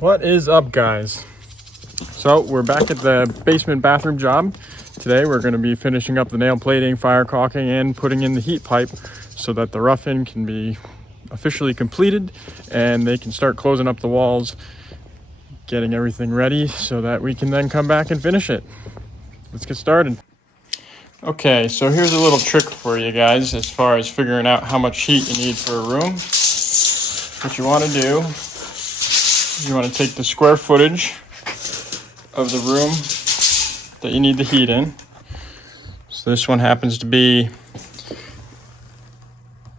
What is up, guys? So we're back at the basement bathroom job. Today we're going to be finishing up the nail plating, fire caulking, and putting in the heat pipe so that the RoughIn can be officially completed and they can start closing up the walls, getting everything ready so that we can then come back and finish it. Let's get started. Okay, so here's a little trick for you guys as far as figuring out how much heat you need for a room. What you want to do, you want to take the square footage of the room that you need the heat in. So this one happens to be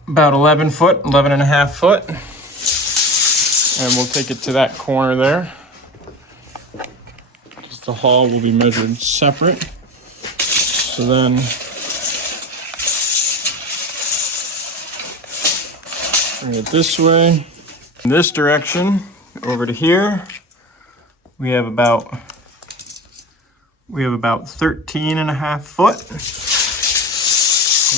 about 11 and a half foot. And we'll take it to that corner there. Just the hall will be measured separate. So then bring it this way. In this direction, over to here, we have about 13 and a half foot. And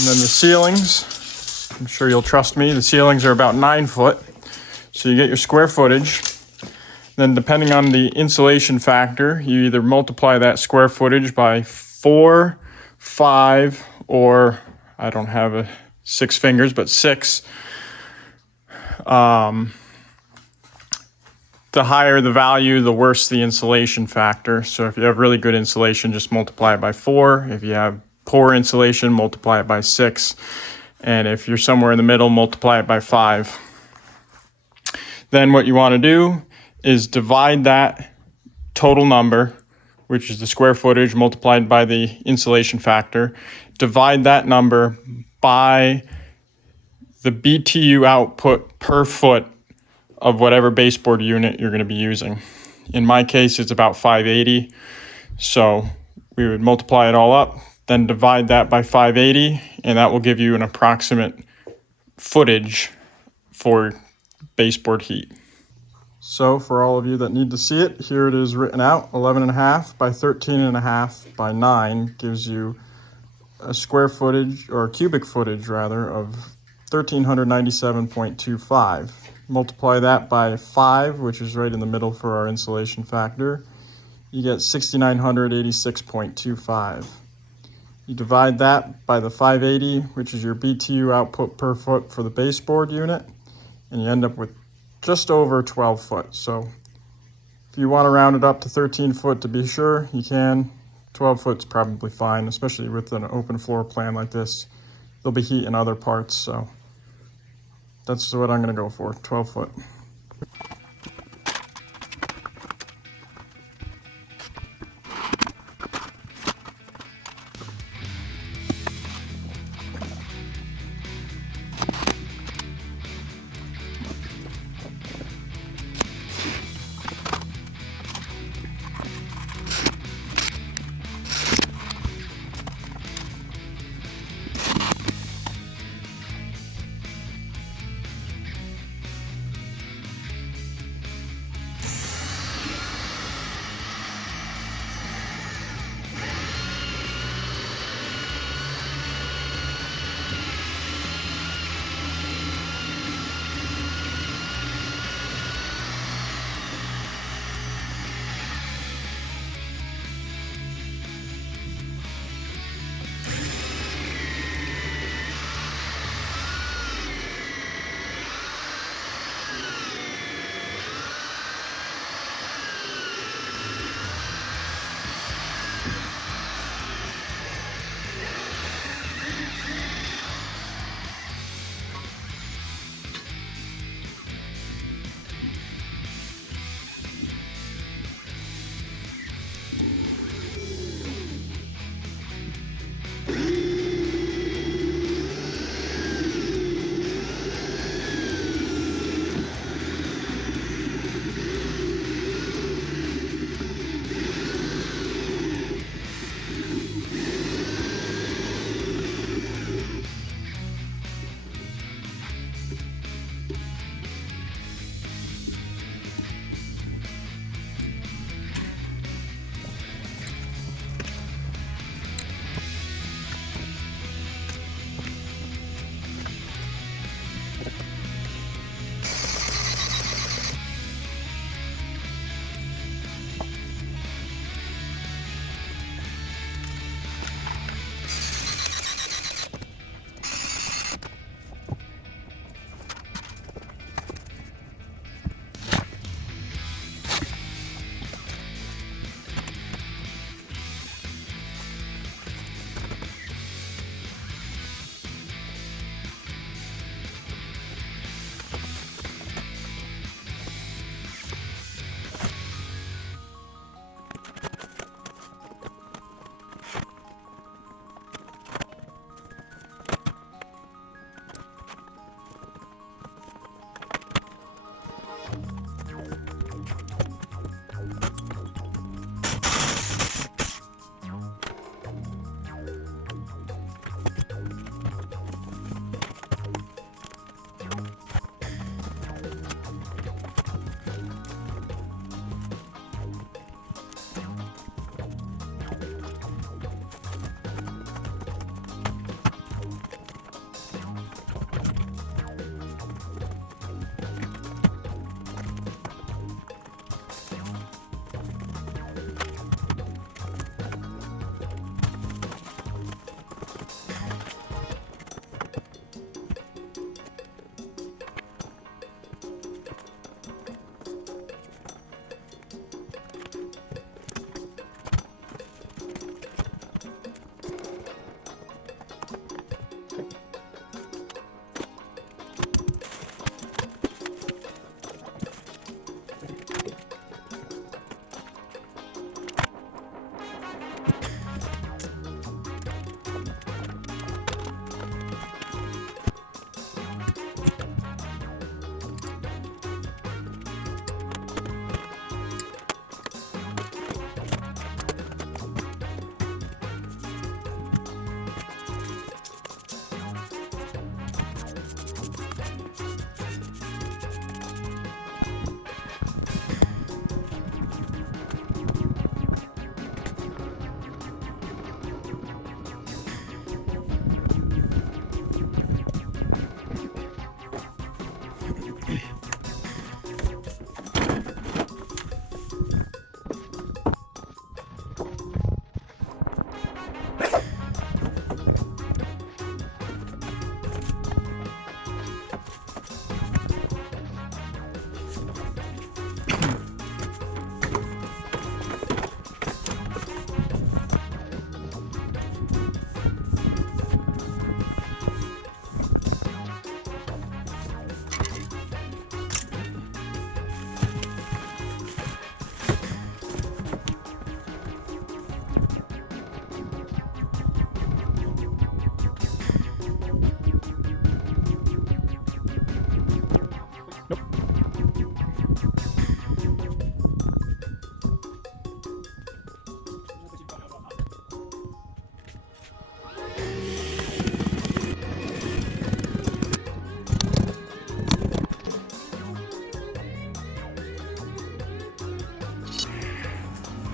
then the ceilings, I'm sure you'll trust me, the ceilings are about 9 foot. So you get your square footage. Then depending on the insulation factor, you either multiply that square footage by 4, 5, or I don't have 6 fingers, but 6. The higher the value, the worse the insulation factor. So if you have really good insulation, just multiply it by 4. If you have poor insulation, multiply it by 6. And if you're somewhere in the middle, multiply it by 5. Then what you want to do is divide that total number, which is the square footage multiplied by the insulation factor, divide that number by the BTU output per foot of whatever baseboard unit you're going to be using. In my case, it's about 580. So we would multiply it all up, then divide that by 580, and that will give you an approximate footage for baseboard heat. So for all of you that need to see it, here it is written out. 11 and a half by 13 and a half by 9 gives you a square footage, or cubic footage rather, of 1397.25. Multiply that by 5, which is right in the middle for our insulation factor. You get 6986.25. You divide that by the 580, which is your BTU output per foot for the baseboard unit, and you end up with just over 12 foot. So if you want to round it up to 13 foot to be sure, you can. 12 foot's probably fine, especially with an open floor plan like this. There'll be heat in other parts, so that's what I'm going to go for, 12 foot.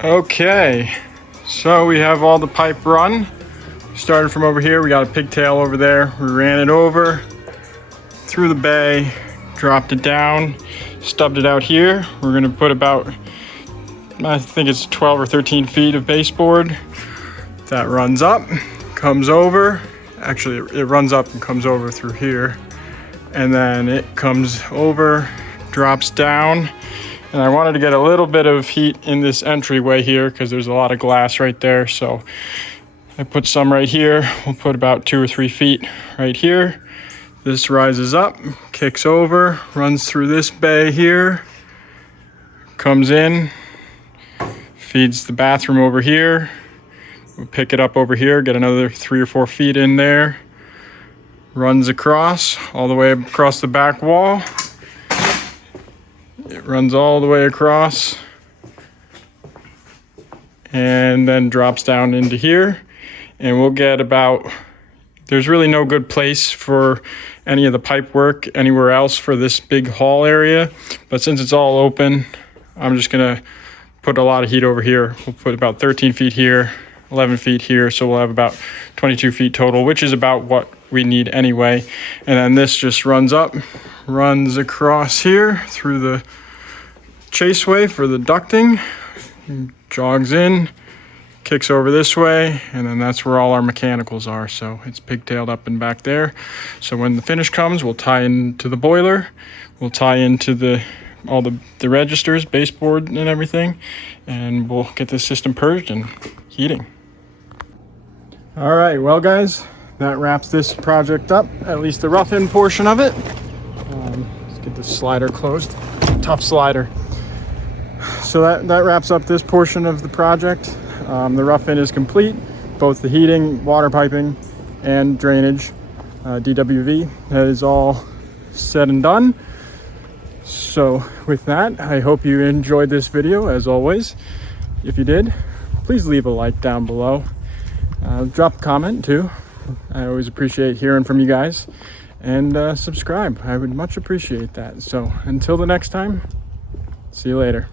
Okay, so we have all the pipe run. Started from over here, we got a pigtail over there. We ran it over, through the bay, dropped it down, stubbed it out here. We're gonna put about, I think it's 12 or 13 feet of baseboard. That runs up, comes over. Actually, it runs up and comes over through here. And then it comes over, drops down. And I wanted to get a little bit of heat in this entryway here because there's a lot of glass right there. So I put some right here. We'll put about 2 or 3 feet right here. This rises up, kicks over, runs through this bay here, comes in, feeds the bathroom over here. We'll pick it up over here, get another 3 or 4 feet in there. Runs across, all the way across the back wall. It runs all the way across and then drops down into here. And we'll get about, there's really no good place for any of the pipe work anywhere else for this big hall area. But since it's all open, I'm just gonna put a lot of heat over here. We'll put about 13 feet here, 11 feet here. So we'll have about 22 feet total, which is about what we need anyway. And then this just runs up, runs across here through the chaseway for the ducting, jogs in, kicks over this way, and then that's where all our mechanicals are. So it's pigtailed up and back there. So when the finish comes, we'll tie into the boiler, we'll tie into all the registers, baseboard and everything, and we'll get this system purged and heating. All right, well guys, that wraps this project up, at least the RoughIn portion of it. Let's get this slider closed. Tough slider. So that wraps up this portion of the project. The RoughIn is complete, both the heating, water piping, and drainage, DWV. That is all said and done. So with that, I hope you enjoyed this video as always. If you did, please leave a like down below. Drop a comment too. I always appreciate hearing from you guys. And subscribe. I would much appreciate that. So until the next time, see you later.